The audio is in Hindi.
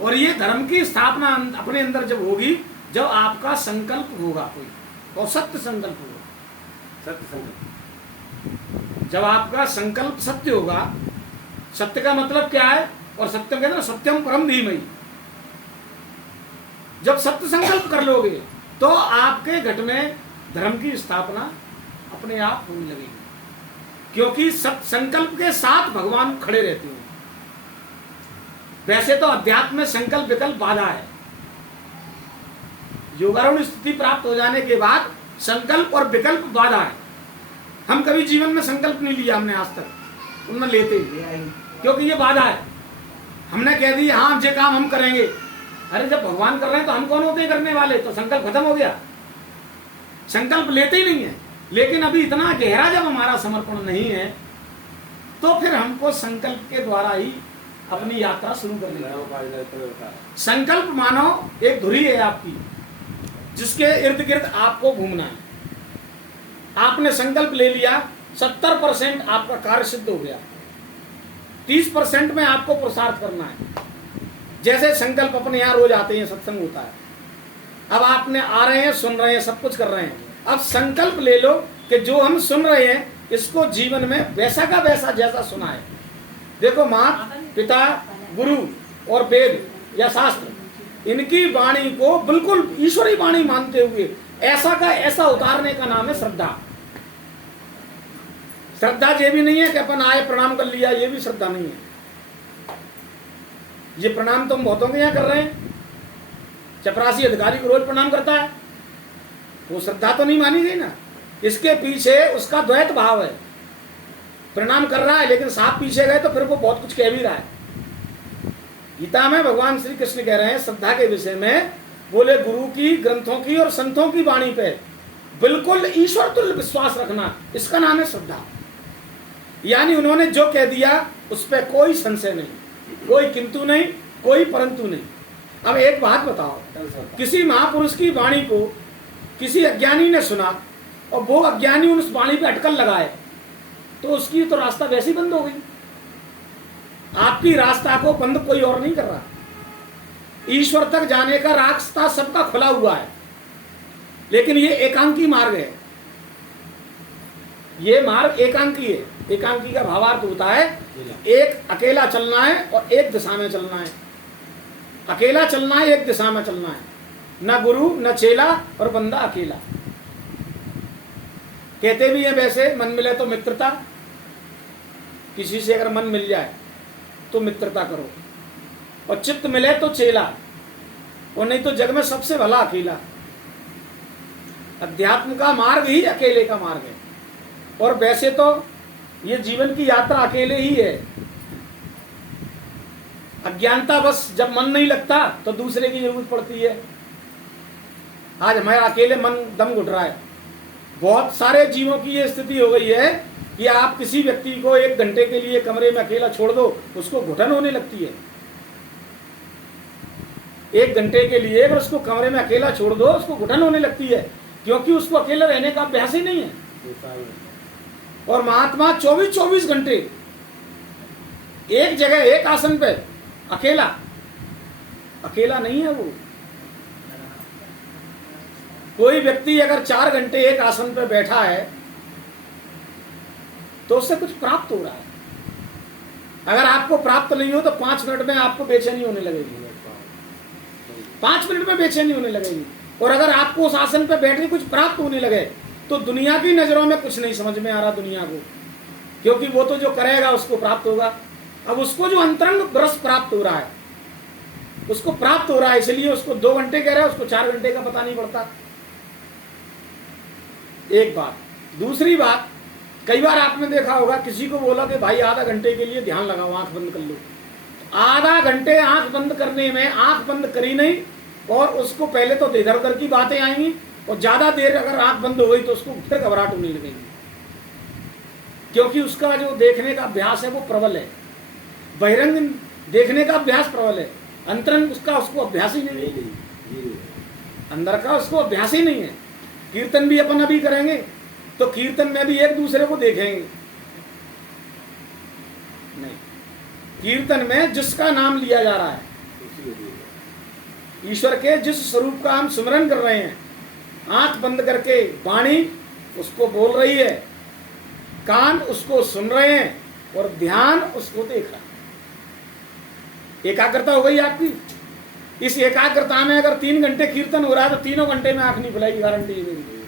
और ये धर्म की स्थापना अपने अंदर जब होगी, जब आपका संकल्प होगा कोई, और सत्य संकल्प होगा। सत्य संकल्प। जब आपका संकल्प सत्य होगा, सत्य का मतलब क्या है? और सत्यम कहते हैं सत्यम परम धीमहि। जब सत्य संकल्प कर लोगे तो आपके घट में धर्म की स्थापना अपने आप होने लगेगी, क्योंकि सत्य संकल्प के साथ भगवान खड़े रहते हैं। वैसे तो अध्यात्म में संकल्प विकल्प बाधा है। योगारूढ़ स्थिति प्राप्त हो जाने के बाद संकल्प और विकल्प बाधा है। हम कभी जीवन में संकल्प नहीं लिया हमने आज तक, उनमें लेते क्योंकि ये बाधा है। हमने कह दिया हाँ ये काम हम करेंगे। अरे जब भगवान कर रहे हैं तो हम कौन होते हैं करने वाले? तो संकल्प खत्म हो गया, संकल्प लेते ही नहीं है। लेकिन अभी इतना गहरा जब हमारा समर्पण नहीं है तो फिर हमको संकल्प के द्वारा ही अपनी यात्रा शुरू करनी है। संकल्प मानो एक धुरी है आपकी, जिसके इर्द गिर्द आपको घूमना है। आपने संकल्प ले लिया, 70% आपका कार्य सिद्ध हो गया, 30% में आपको पुरुषार्थ करना है। जैसे संकल्प अपने यहाँ रोज आते हैं, सत्संग होता है, अब आपने आ रहे हैं, सुन रहे हैं, सब कुछ कर रहे हैं। अब संकल्प ले लो कि जो हम सुन रहे हैं इसको जीवन में वैसा का वैसा जैसा सुना है। देखो माँ पिता गुरु और वेद या शास्त्र, इनकी वाणी को बिल्कुल ईश्वरी वाणी मानते हुए ऐसा का ऐसा उतारने का नाम है श्रद्धा। श्रद्धा ये भी नहीं है कि अपन आए प्रणाम कर लिया, ये भी श्रद्धा नहीं है। ये प्रणाम तो हम बहुतों के यहाँ कर रहे हैं। चपरासी अधिकारी को रोज प्रणाम करता है, वो श्रद्धा तो नहीं मानी गई ना। इसके पीछे उसका द्वैत भाव है। प्रणाम कर रहा है लेकिन साथ पीछे गए तो फिर वो बहुत कुछ कह भी रहा है। गीता में भगवान श्री कृष्ण कह रहे हैं श्रद्धा के विषय में, बोले गुरु की, ग्रंथों की और संतों की वाणी पे बिल्कुल ईश्वर तुल्य विश्वास रखना, इसका नाम है श्रद्धा। यानी उन्होंने जो कह दिया उस पर कोई संशय नहीं, कोई किंतु नहीं, कोई परंतु नहीं। अब एक बात बताओ, किसी महापुरुष की वाणी को किसी अज्ञानी ने सुना और वो अज्ञानी उस वाणी पे अटकल लगाए तो उसकी तो रास्ता वैसे ही बंद हो गई। आपकी रास्ता को बंद कोई और नहीं कर रहा। ईश्वर तक जाने का रास्ता सबका खुला हुआ है, लेकिन ये एकांकी मार्ग है। ये मार्ग एकांकी है। एकांकी का भावार्थ होता है एक अकेला चलना है और एक दिशा में चलना है। अकेला चलना है, एक दिशा में चलना है, न गुरु न चेला और बंदा अकेला। कहते भी हैं वैसे, मन मिले तो मित्रता, किसी से अगर मन मिल जाए तो मित्रता करो, और चित्त मिले तो चेला, और नहीं तो जग में सबसे भला अकेला। अध्यात्म का मार्ग ही अकेले का मार्ग है। और वैसे तो ये जीवन की यात्रा अकेले ही है। अज्ञानता बस जब मन नहीं लगता तो दूसरे की जरूरत पड़ती है। आज हमारा अकेले मन दम घुट रहा है। बहुत सारे जीवों की ये स्थिति हो गई है कि आप किसी व्यक्ति को 1 घंटे के लिए कमरे में अकेला छोड़ दो, उसको घुटन होने लगती है। 1 घंटे के लिए अगर उसको कमरे में अकेला छोड़ दो, उसको घुटन होने लगती है, क्योंकि उसको अकेले रहने का अभ्यास ही नहीं है। और महात्मा 24-24 घंटे एक जगह एक आसन पे अकेला, अकेला नहीं है वो। कोई व्यक्ति अगर 4 घंटे एक आसन पे बैठा है तो उससे कुछ प्राप्त हो रहा है। अगर आपको प्राप्त नहीं हो तो 5 मिनट में आपको बेचैनी होने लगेगी, 5 मिनट में बेचैनी होने लगेगी। और अगर आपको उस आसन पे बैठ के कुछ प्राप्त होने लगे तो दुनिया की नजरों में कुछ नहीं समझ में आ रहा दुनिया को, क्योंकि वो तो जो करेगा उसको प्राप्त होगा। अब उसको जो अंतरंग रस प्राप्त हो रहा है, उसको प्राप्त हो रहा है, इसलिए उसको 2 घंटे कह रहा है, उसको 4 घंटे का पता नहीं पड़ता। एक बात। दूसरी बात, कई बार आपने देखा होगा किसी को बोला कि भाई आधा घंटे के लिए ध्यान लगाओ, आंख बंद कर लो। आधा घंटे आंख बंद करने में आंख बंद करी नहीं, और उसको पहले तो इधर उधर की बातें आएंगी, और ज्यादा देर अगर आंख बंद हो गई तो उसको फिर घबराहट होने लगेगी, क्योंकि उसका जो देखने का अभ्यास है वो प्रबल है। बहिरंग देखने का अभ्यास प्रबल है, अंतरंग उसका उसको अभ्यास ही नहीं है, अंदर का उसको अभ्यास ही नहीं है। कीर्तन भी अपन अभी करेंगे तो कीर्तन में भी एक दूसरे को देखेंगे नहीं, कीर्तन में जिसका नाम लिया जा रहा है ईश्वर के जिस स्वरूप का हम सुमिरन कर रहे हैं, आंख बंद करके वाणी उसको बोल रही है, कान उसको सुन रहे हैं और ध्यान उसको देख रहा है। एकाग्रता हो गई आपकी। इस एकाग्रता में अगर 3 घंटे कीर्तन हो रहा है तो 3 घंटे में आंख नहीं खुलेगी, गारंटी दे दी।